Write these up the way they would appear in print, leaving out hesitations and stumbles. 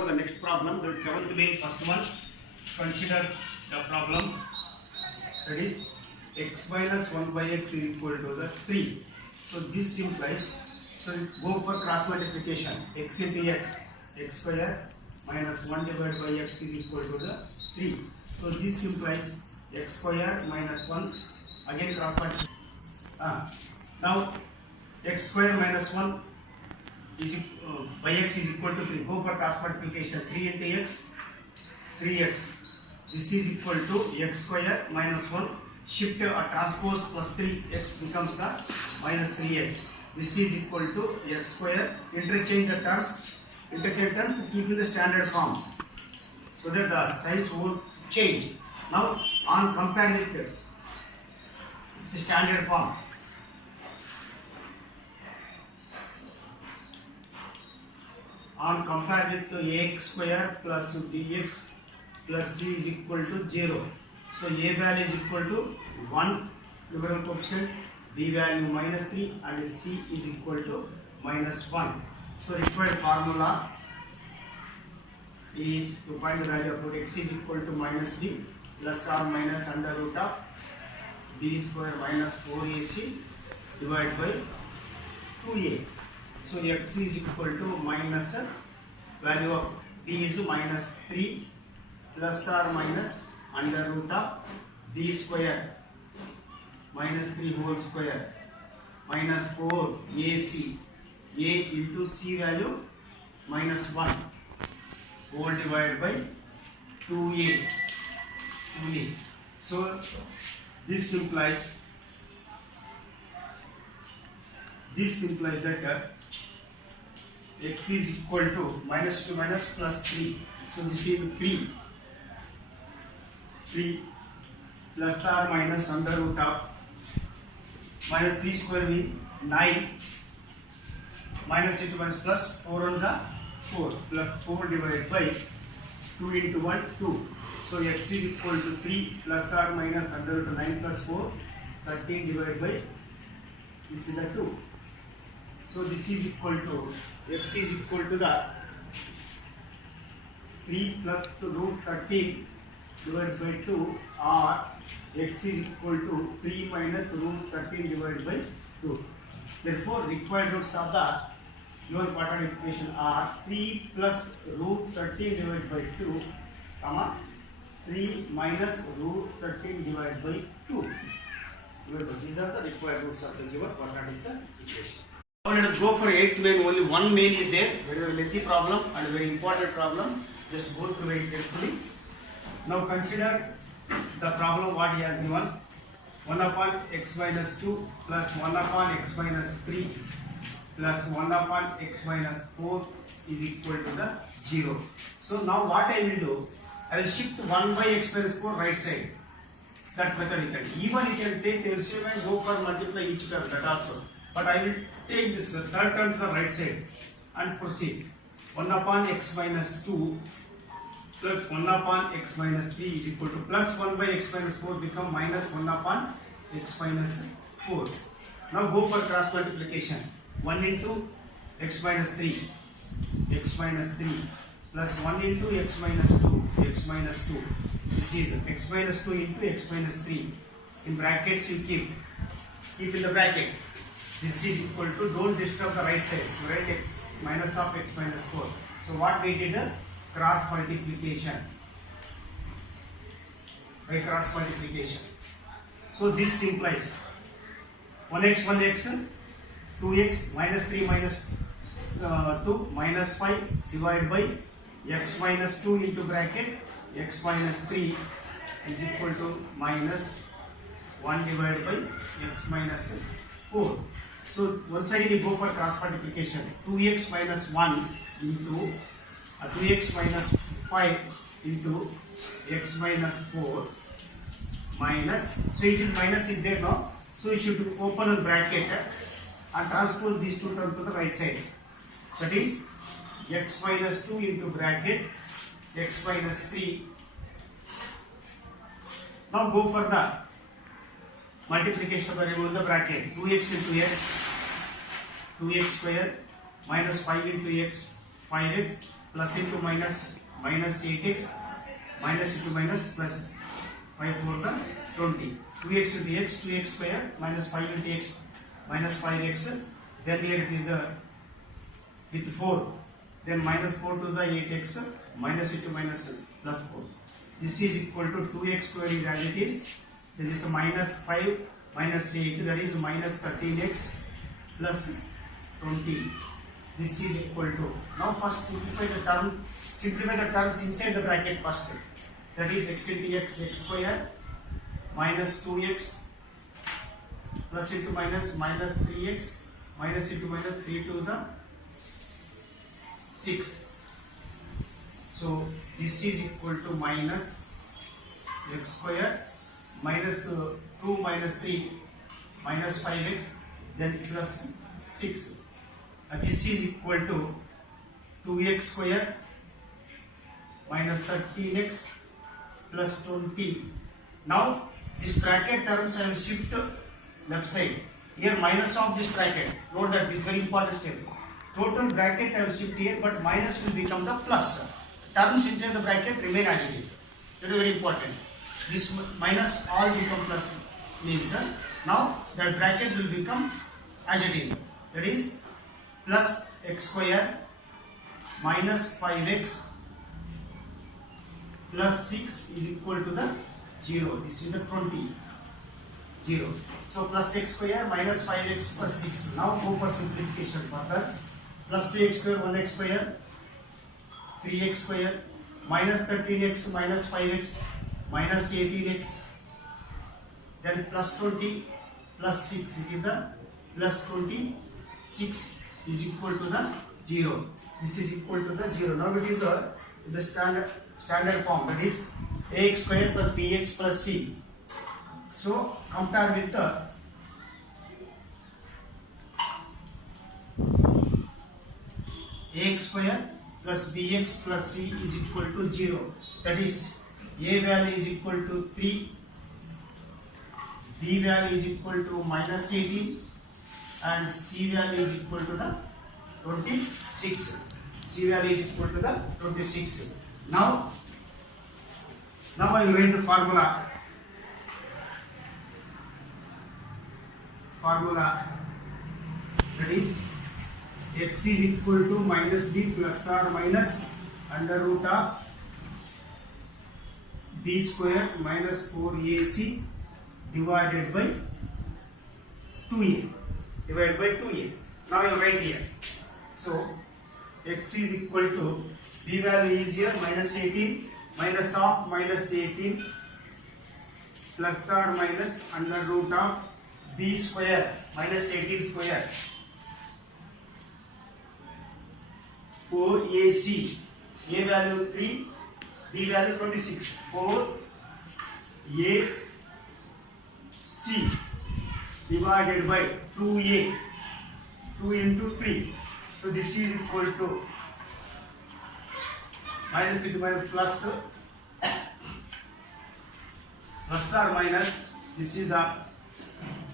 for the next problem. The seventh being first one. Consider the problem. That is x minus 1 by x is equal to the 3. So this implies, so go for cross multiplication. X into x, x square minus 1 divided by x is equal to the 3. So this implies x square minus 1, again cross multiplication. Now x square minus 1 is by x is equal to 3. Go for cross multiplication. 3 into x, 3x. This is equal to x square minus 1. Shift or transpose plus 3x becomes the minus 3x. This is equal to x square. Interchange the terms, keeping the standard form, so that the size won't change. Now on compare with the standard form. On compare with ax square plus bx plus c is equal to 0. So a value is equal to 1 numeral coefficient, b value minus 3 and c is equal to minus 1. So required formula is to find the value of x is equal to minus b plus or minus under root of b square minus 4ac divided by 2a. So x is equal to minus value of b is minus 3 plus or minus under root of b square minus 3 whole square minus 4 ac, a into c value minus 1 whole divided by 2a. So this implies that x is equal to minus 2 minus plus 3. So this is 3 plus or minus under root of minus 3 square means 9 minus 8 minus plus 4 on the 4 plus 4 divided by 2 into 1 2. So x is equal to 3 plus or minus under root of 9 plus 4 13 divided by this is the 2. So this is equal to x is equal to the 3 plus root 13 divided by 2 or x is equal to 3 minus root 13 divided by 2. Therefore, required roots of the given quadratic equation are 3 plus root 13 divided by 2, 3 minus root 13 divided by 2. These are the required roots of the given quadratic equation. Now let us go for 8th main. Only one main is there. Very lengthy problem and very important problem. Just go through very carefully. Now consider the problem what he has given. 1 upon x minus 2 plus 1 upon x minus 3 plus 1 upon x minus 4 is equal to the 0. So now what I will do, I will shift 1 by x minus 4 right side. That method you can. Even you can take LCM and go for multiply each term, that also. But I will take this third term to the right side and proceed. 1 upon x minus 2 plus 1 upon x minus 3 is equal to plus 1 by x minus 4 become minus 1 upon x minus 4. Now go for cross multiplication. 1 into x minus 3 plus 1 into x minus 2 This is x minus 2 into x minus 3. In brackets you keep in the bracket. This is equal to, don't disturb the right side, right, x minus of x minus 4. So what we did, cross multiplication, by cross multiplication. So this implies 1x 2x minus 3 minus 2 minus 5 divided by x minus 2 into bracket x minus 3 is equal to minus 1 divided by x minus 4. So once again you go for cross multiplication. 2x minus 1 into 2x minus 5 into x minus 4 minus, so it is minus is there now, so you should open a bracket and transpose these two terms to the right side. That is x minus 2 into bracket x minus 3. Now go for the multiplication by remove the bracket. 2x into x, 2x square minus 5 into x, 5x plus into minus, minus 8x, minus into minus, plus 5 4 the 20. 2x into x, 2x square, minus 5 into x, minus 5x. Then here it is the with 4. Then minus 4 to the 8x, minus into minus plus 4. This is equal to 2x square is as it is. This is a minus 5 minus 8, that is minus 13x plus 20. This is equal to, now first simplify the terms inside the bracket first. That is x into x, x square, minus 2x, plus into minus, minus 3x, minus into minus 3 to the 6. So this is equal to minus x square, minus 2 minus 3, minus 5x, then plus 6. This is equal to 2x square minus 13x plus 20. Now this bracket terms I will shift left side. Here minus of this bracket. Note that this is very important step. Total bracket I will shift here, but minus will become the plus. Terms inside the bracket remain as it is. That is very important. This minus all become plus means now that bracket will become as it is. That is plus x square minus 5x plus 6 is equal to the 0. This is the 20. 0. So plus x square minus 5x plus 6. Now go for simplification further. Plus 2x square, 1x square, 3x square, minus 13x minus 5x, minus 18x, then plus 20 plus 6. It is the plus 26 is equal to the 0. This is equal to the 0. Now it is the standard form, that is ax square plus bx plus c. So compare with the ax square plus bx plus c is equal to 0. That is a value is equal to 3, b value is equal to minus 18, and c value is equal to the 26. C value is equal to the 26. Now I will write the formula. That is x is equal to minus b plus or minus under root of b square minus 4ac divided by 2a. Now you write here. So x is equal to b value is here minus 18 minus of minus 18 plus or minus under root of b square minus 18 square 4ac, a value 3, b value 26, 4ac divided by 2a, 2 into 3. So this is equal to minus into minus plus or minus, this is the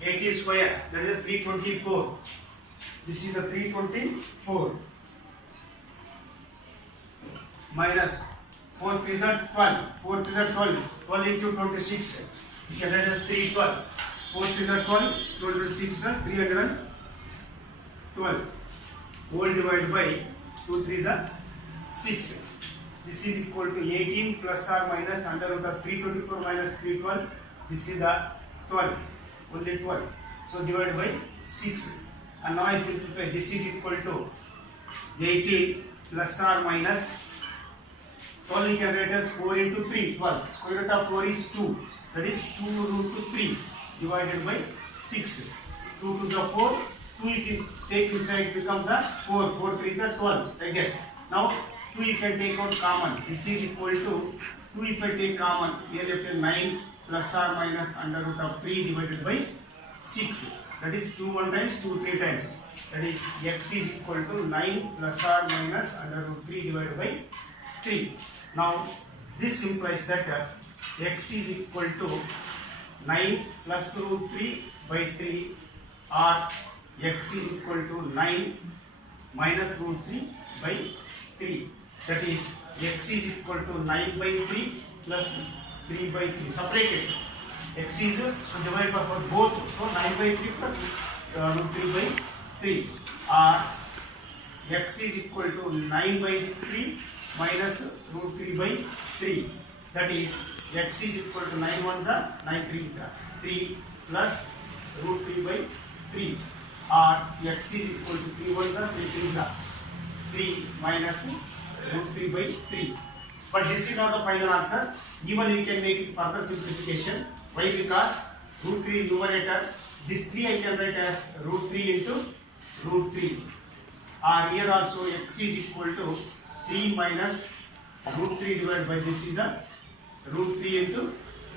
18 square, that is the 324. This is the 324 minus 4 3 is 12, 4 3 is 12, 12 into 26, you can write as 312, 4 3 is 12, 12 into 6 is 312, whole divided by 2 3 is 6. This is equal to 18 plus or minus under root of 324 minus 312, this is the 12, only 12. So divided by 6. And now I simplify, this is equal to 18 plus or minus 12 you can write as 4 into 3, 12. Square root of 4 is 2. That is 2 root to 3 divided by 6. 2 to the 4. 2 if you take inside become the 4. 4 3 is the 12. Again. Now 2 you can take out common. This is equal to 2 if I take common. Here left is 9 plus or minus under root of 3 divided by 6. That is 2 1 times, 2 3 times. That is x is equal to 9 plus or minus under root 3 divided by 3. Now this implies that x is equal to 9 plus root 3 by 3 or x is equal to 9 minus root 3 by 3. that is x is equal to 9 by 3 plus 3 by 3. Separated. X is so divided by for both. So 9 by 3 plus root 3 by 3. Or x is equal to 9 by 3 minus root 3 by 3. That is x is equal to 9 ones are 9 3s are 3 plus root 3 by 3. Or x is equal to 3 ones are 3 3s are 3 minus root 3 by 3. But this is not the final answer. Even we can make it further simplification. Why? Because root 3 numerator, this 3 I can write as root 3 into root 3. Or here also x is equal to 3 minus root 3 divided by this is the root 3 into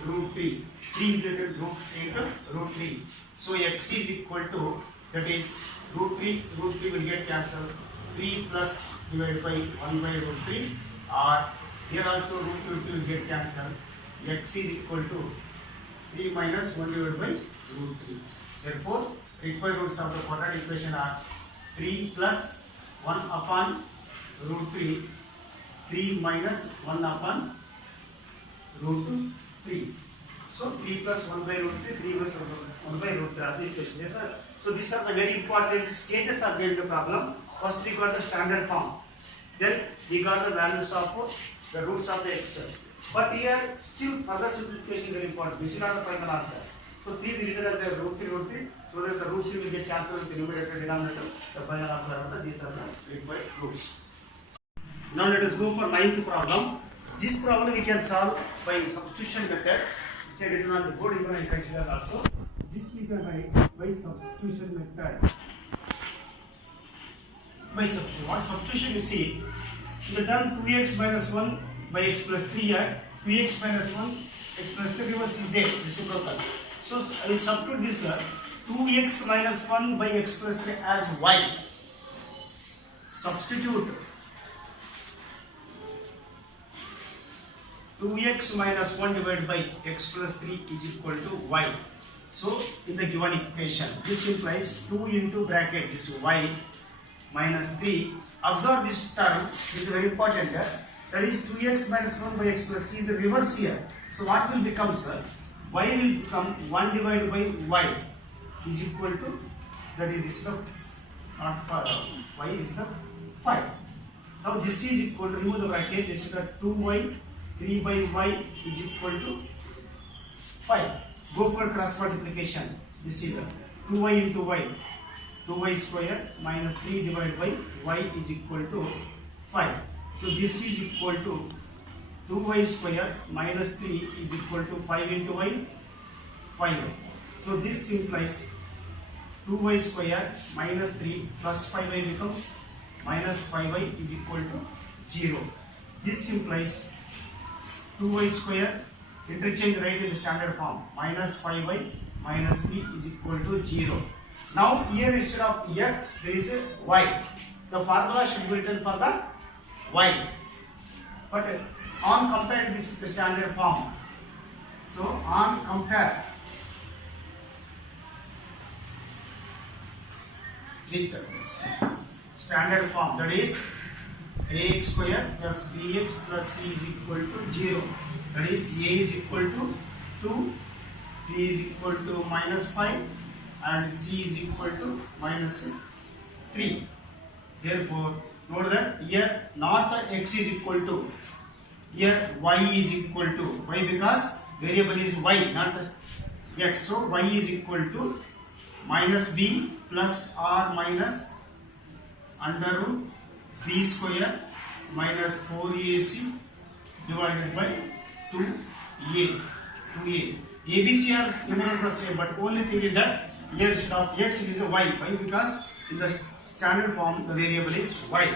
root 3. 3 into root 3 into root 3. So x is equal to, that is root 3 will get cancelled. 3 plus divided by 1 by root 3. Or here also root 3 will get cancelled. X is equal to 3 minus 1 divided by root 3. Therefore, required roots of the quadratic equation are 3 plus 1 upon root 3, 3 minus 1 upon root 3. So 3 plus 1 by root 3, 3 plus 1 by root 3 are the equation. Yes, sir. So these are the very important stages of the problem. First we got the standard form. Then we got the values of the roots of the x. But here still further simplification is very important. This is not the final answer. So 3 is written as the root 3, so that the root 3 will get cancelled with the numerator denominator. The final answer, these are the required roots. Now let us go for 9th problem. This problem we can solve by substitution method. It's written on the board, even I consider also. This we can write by substitution method. By substitution. What substitution you see? In the term 2x minus 1 by x plus 3 here, 2x minus 1 x plus 3 reverse is there, reciprocal. So I will substitute this here, 2x minus 1 by x plus 3 as y. Substitute 2x minus 1 divided by x plus 3 is equal to y. So in the given equation, this implies 2 into bracket, this y minus 3. Observe this term, this is very important here. That is 2x minus 1 by x plus 3 is the reverse here. So what will become, sir? Y will become 1 divided by y is equal to, that is this of not for y is the 5. Now this is equal to, remove the bracket, this is the 2y 3 by y is equal to 5. Go for cross multiplication. This is the 2y into y, 2y square minus 3 divided by y is equal to 5. So this is equal to 2y square minus 3 is equal to 5 into y, 5. So this implies 2y square minus 3 plus 5y becomes minus 5y is equal to 0. This implies 2y square, interchange right in the standard form, minus 5y minus 3 is equal to 0. Now here instead of x there is a y. The formula should be written for the y. But on compare this with the standard form. So on compare with the standard form, that is ax square plus bx plus c is equal to 0. That is a is equal to 2, b is equal to minus 5 and c is equal to minus 3. Therefore, note that here not the x is equal to, here y is equal to, why? Because variable is y, not the x. So y is equal to minus b plus r minus under root b square minus 4ac divided by 2a. ABC are remains the same, but only thing is that here instead of x it is a y. Why? Because in the standard form the variable is y.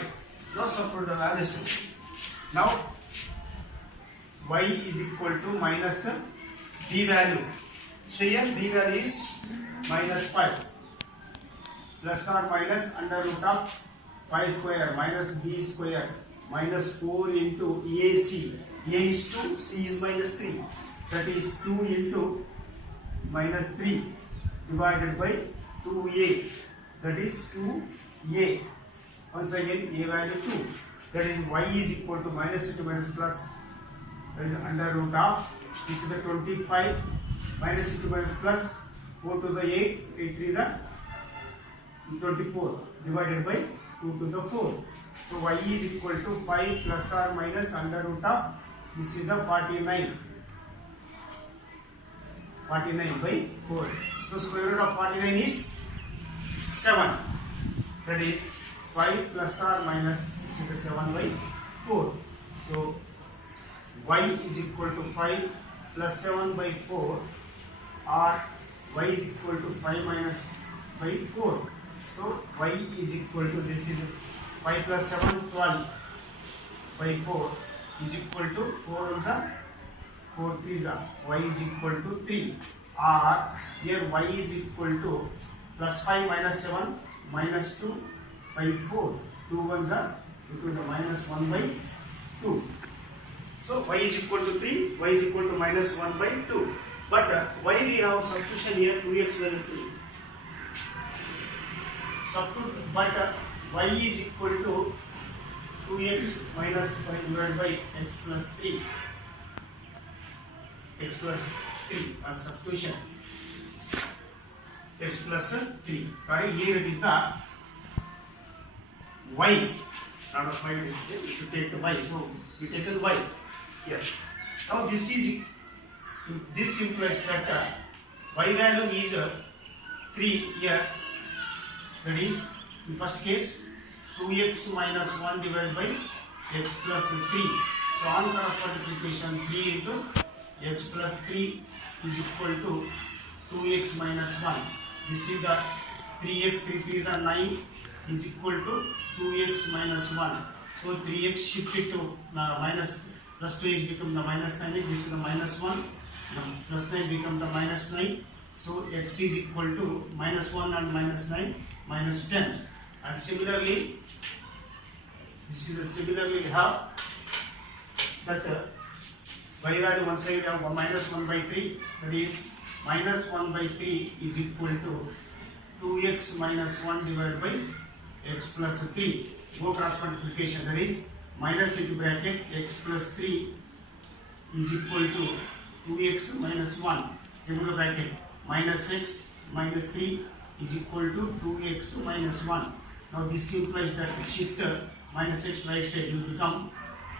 Now substitute the values. Now y is equal to minus b value. So here b value is minus 5 plus or minus under root of 5 square minus b square minus 4 into AC. A is 2, C is minus 3. That is 2 into minus 3 divided by 2a. That is 2a. Once again a value 2. that is y is equal to minus into minus plus, that is under root of, this is the 25 minus into minus plus 4 to the 8, 8 3 the 24 divided by 2 to the 4. So y is equal to 5 plus or minus under root of, this is the 49 by 4. So square root of 49 is 7. That is 5 plus or minus, this is the 7 by 4. So y is equal to 5 plus 7 by 4, or y is equal to 5 minus by 4. So y is equal to, this is 5 plus 7, 12 by 4 is equal to 4 ones are 4 3s are, y is equal to 3, or here y is equal to plus 5 minus 7 minus 2 by 4, 2 ones are equal to minus 1 by 2. So y is equal to 3, y is equal to minus 1 by 2. But why we have substitution here 2x minus 3? Substitute, but y is equal to 2x minus 5 divided by x plus 3. X plus 3 as substitution. X plus 3. Sorry, here it is the y. Not of y, it is there. You should take the y. So we take the y here. Now this implies that y value is 3 here. That is, in first case, 2x minus 1 divided by x plus 3. So on cross multiplication, 3 into x plus 3 is equal to 2x minus 1. This is the 3x, 3 3s are 9 is equal to 2x minus 1. So 3x shifted to minus, plus 2x become the minus 9. This is the minus 1. Plus 9 become the minus 9. So x is equal to minus 1 and minus 9 minus 10. And similarly, this is similarly we have that y value one side have minus 1 by 3, that is minus 1 by 3 is equal to 2x minus 1 divided by x plus 3. Go cross multiplication, that is minus into bracket x plus 3 is equal to 2x minus 1, remove the bracket, minus x minus 3 is equal to 2x minus 1. Now this implies that the shift minus x right side will become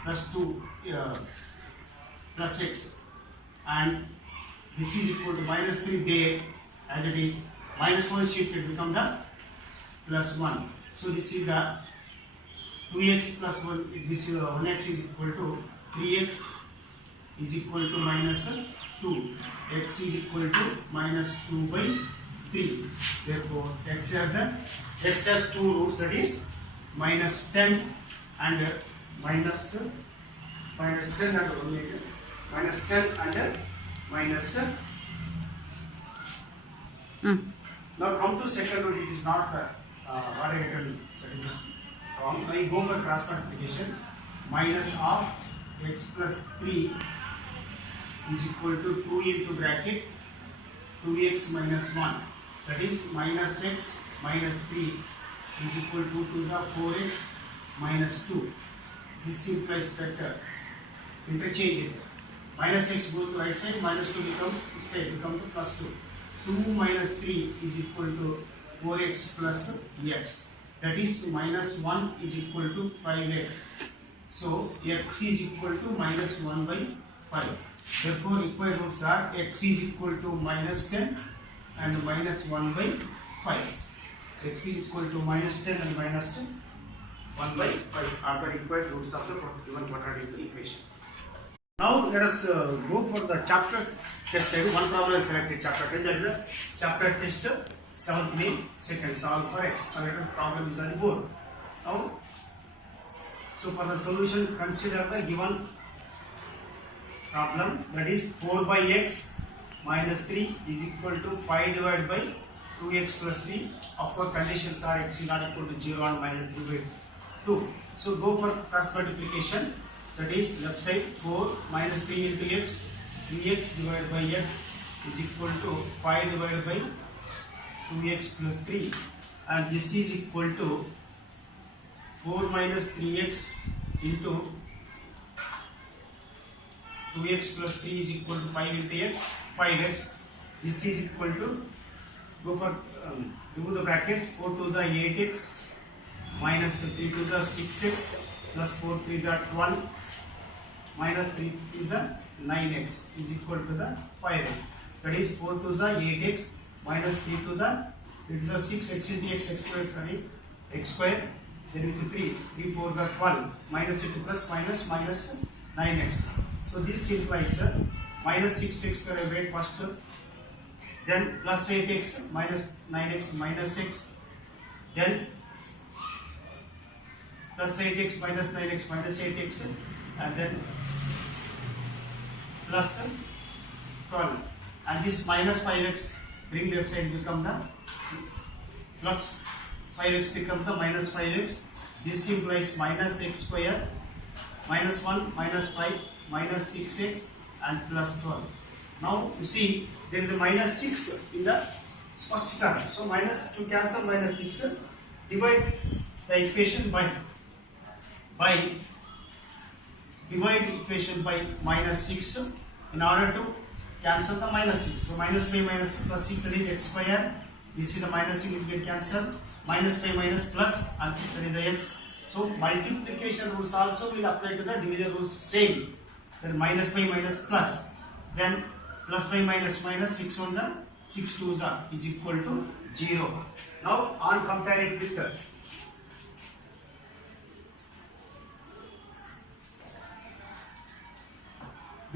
plus 2 plus x, and this is equal to minus 3 there as it is, minus 1 shift will become the plus 1. So this is the 2x plus 1, this 1x is equal to 3x is equal to minus 2, x is equal to minus 2 by 3. Therefore x has two roots, that is minus 10 and minus 10 and minus 10 and minus. Now come to second root, it is not what I get that is wrong. I go for cross multiplication. Minus of x plus 3 is equal to 2 into bracket 2x minus 1, that is minus x minus 3 is equal to the 4x minus 2. This implies that interchange it. Minus x goes to right side, minus 2 become this side, become to plus 2. 2 minus 3 is equal to 4x plus x. That is minus 1 is equal to 5x. So x is equal to minus 1 by 5. Therefore required roots are x is equal to minus 10 and minus 1 by 5. X is equal to minus 10 and minus 1 by 5 are the required roots of the given quadratic equation. Now let us go for the chapter test. One problem is selected, chapter test, that is the chapter test 7th May, second, solve for x. Another problem is on the board. Now, so for the solution, consider the given problem, that is 4 by x minus 3 is equal to 5 divided by 2x plus 3. Of course, conditions are x is not equal to 0 and minus 3 by 2. So go for cross multiplication, that is left side 4 minus 3 into x, 3x divided by x is equal to 5 divided by 2x plus 3, and this is equal to 4 minus 3x into 2x plus 3 is equal to 5 into x, 5x. This is equal to, go for remove the brackets, 4 2s are 8x minus 3 2s are 6x plus 4 3s are 12 minus 3 3s are 9x is equal to the 5x. That is 4 2s are 8x minus 3 2s are, it is a 6x into x square, sorry, x square, then with 3 4 are 12 minus into plus minus minus 9x. So this implies minus 6x square I write first, then plus 8x minus 9x minus x, then plus 8x minus 9x minus 8x, and then plus 12, and this minus 5x bring left side become the plus 5x become the minus 5x. This implies minus x square minus 1 minus 5 minus 6x and plus 12. Now you see there is a minus 6 in the first term. So minus, to cancel minus 6, divide the equation by divide equation by minus 6 in order to cancel the minus 6. So minus by minus plus 6, that is x square. This is the minus, it will get cancelled. Minus by minus plus, and that is the x. So multiplication rules also will apply to the division rules same. Then minus by minus plus, then plus by minus minus, 6 ones are 6 twos are is equal to 0. Now on compare it with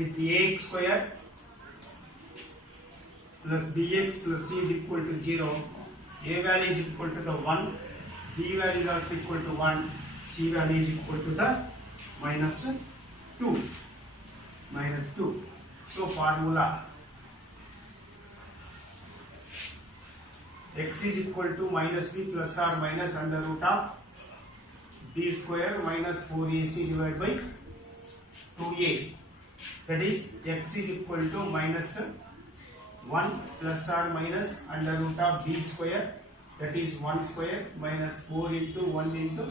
ax square plus bx plus c is equal to 0. A value is equal to the 1, b value is also equal to 1, c value is equal to the minus 2. So formula x is equal to minus b plus or minus under root of b square minus 4ac divided by 2a. That is x is equal to minus 1 plus or minus under root of b square, that is 1 square minus 4 into 1 into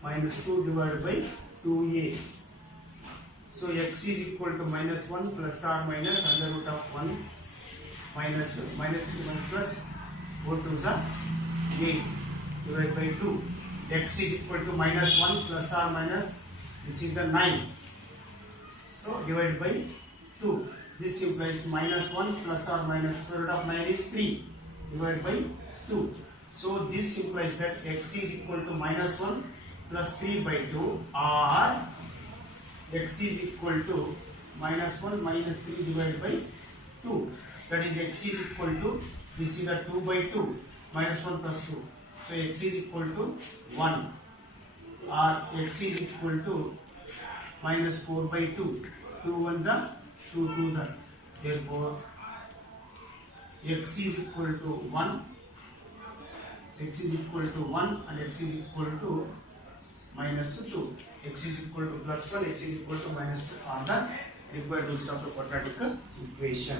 minus 2 divided by 2a. So x is equal to minus 1 plus or minus under root of 1 minus 2 plus 4 2s are 8 divided by 2. X is equal to minus 1 plus or minus, this is the 9. So divided by 2. This implies minus 1 plus or minus square root of 9 is 3 divided by 2. So this implies that x is equal to minus 1 plus 3 by 2, or x is equal to minus 1 minus 3 divided by 2. That is x is equal to, this is the 2 by 2 minus 1 plus 2. So x is equal to 1, or x is equal to minus 4 by 2. 2 ones are 2 2s are. Therefore x is equal to 1, x is equal to 1, and x is equal to minus 2. X is equal to plus 1, x is equal to minus 2 are the required rules of the quadratic equation.